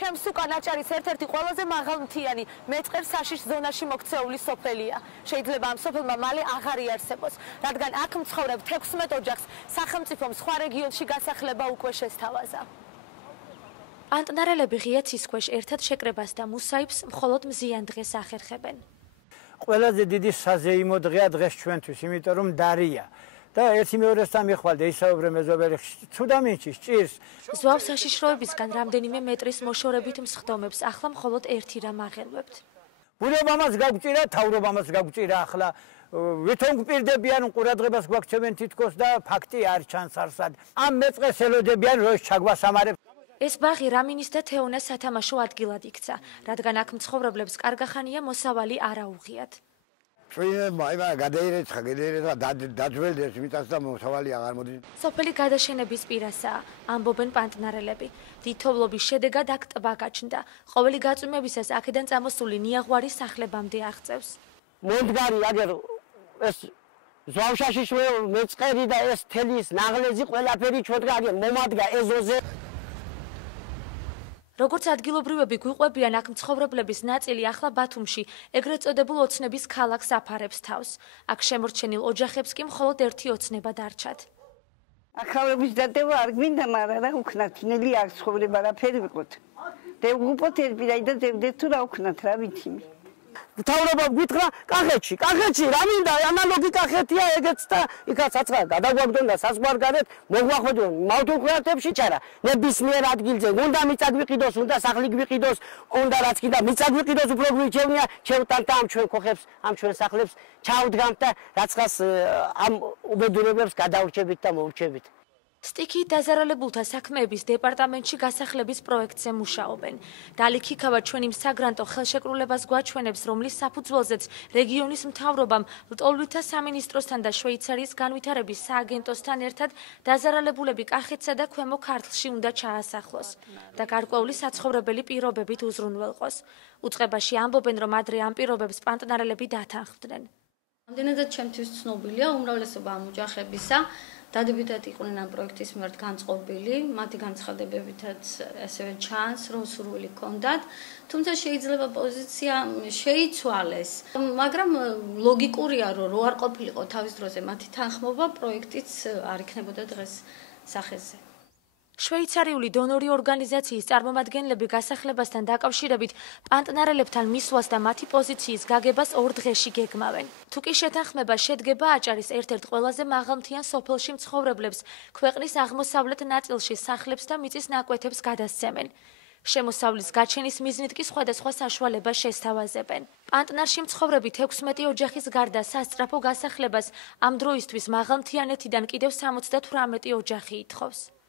ჩემს უკან აჭარის ერთ-ერთი ყველაზე მაღალმთიანი მეწყერ საშიშ ზონაში მოქცეული სოფელია. შეიძლება ამ სოფელმა მალე აღარ იარსებოს, რადგან აქ მცხოვრებ 16 ოჯახს სახელმწიფომ სხვა რეგიონში გასახლება უკვე შესთავაზა. პანტნარელები ღია ცის ქვეშ ერთად შეკრებას და მუსაიბს მხოლოდ მზიან დღეს ახერხებენ. ყველაზე დიდი საზეიმო დღეა დღეს ჩვენთვის, იმიტომ რომ დარია. და ერთი მეორესთან მიხვალდე ისაუბრე მეზობელი ცუდამინჩის ჭირს. ზვავს საშიშროებისგან რამდენიმე მეტრის მოშორებით მსხდომებს ახლა მხოლოდ ერთი რამ აღელვებთ. ბუნებამაც გაგვჭირა, თავრობამაც გაგვჭირა ახლა ვითომ გვპირდებიან ყურადღებას გვაქცევენ თითქოს და ფაქტი არ ჩანს არსად. ამ მეწყეს ელოდებიან როის ჩაგვასამარებს. ეს ბაღი რამინის და თეონას სათამაშო ადგილად იქცა, რადგან აქ მცხოვრებლებს კარგახანია მოსავალი არ აუღიათ. სოფელი გადაშენების პირასაა, ამბობენ პანტნარელები. დიდთოვლობის შედეგად აქ ტბა გაჩნდა. ყოველი გაწვიმებისას აქედან წამოსული ნიაღვარი სახლებამდე აღწევს. მომდგარი აგერ ეს ზვავშაშიშ მეწყერი და ეს თელის ნაღლეზი ყველაფერი ჩვენგან აგერ მომადგა ეზოზე. როგორც ადგილობრივები გვიყვებიან, აქ მცხოვრებლების ნაწილი ახლა ბათუმში, ეგრეთ წოდებულ ოცნების ქალაქს აფარებს თავს. აქ შემორჩენილ ოჯახებს კი მხოლოდ ერთი ოცნება დარჩათ. ახალების დატევა არ გვინდა, მაგრამ რა უქნათ, ნელი არ ცხოვრება რაფერი ვიყოთ. დევგუპოთ ერბირაი და დევდეთ თუ რა უქნათ, რა ვიცი. მთავრობა გვითხრა კახეთში რა მინდა ანალოგი კახეთია ეგეც და იქაც აცხადა გადაგვაგდონ და საზღვარგარეთ მოგვახვედრონ მავთულხურათებში ჩარა ნებისმიერ ადგილზე უნდა მიწა გვიყიდოს უნდა სახლი გვიყიდოს უნდა რაც კიდე მიწა გვიყიდოს უფრო გვიჩევნია ჩევთან და ამ ჩვენ ხოხებს ამ ჩვენ სახლებს ჩავდგამთ და რაცხას ამ უბედურებებს გადავრჩებით და მოვრჩებით. სტიქით დაზარალებულთა საქმეების დეპარტამენტში გასახლების პროექტზე მუშაობენ. დალი ქიქავა ჩვენი საგრანტო ხელშეკრულებას გვაჩვენებს, რომლის საფუძველზეც რეგიონის მთავრობამ ლტოლვილთა სამინისტროსთან და შვეიცარიის განვითარების სააგენტოსთან ერთად დაზარალებულები კახეთსა და ქვემო ქართლში უნდა ჩაასახლოს და გარკვეული საცხოვრებელი პირობებით უზრუნველყოს. უწყებაში ამბობენ, რომ ადრე ამ პირობებს პანტნარელები დათანხმდნენ. რამდენადაც ჩემთვის ცნობილია, უმრავლესობა ამ ოჯახებისა დადებითად იყვნენ ამ პროექტის მიმართ განწყობილი, მათი განცხადებებითაც ასევე ჩანს, რომ სურვილი ჰქონდათ, თუმცა შეიძლება პოზიცია შეიცვალეს, მაგრამ ლოგიკურია, რომ რო არ ყოფილიყო თავის დროზე მათი თანხმობა, პროექტიც არ იქნებოდა დღეს სახეზე. შვეიცარიული დონორი ორგანიზაციის წარმომადგენლები გასახლებასთან დაკავშირებით პანტნარელებთან მისვლას და მათი პოზიციის გაგებას 2 დღეში გეგმავენ. თუ კი შეთანხმება შედგება აჭარის ერთ-ერთ ყველაზე მაღალმთიან სოფელში მცხოვრებლებს ქვეყნის აღმოსავლეთ ნაწილში სახლებს და მიწის ნაკვეთებს გადასცემენ. შემოსავლის გაჩენის მიზნით კი სხვადასხვა საშუალებას შესთავაზებენ. პანტნარში მცხოვრები 16 ოჯახის გარდა სასწრაფო გასახლებას ამ დროისთვის მაღალმთიანეთიდან კიდევ 78 ოჯახი ითხოვს.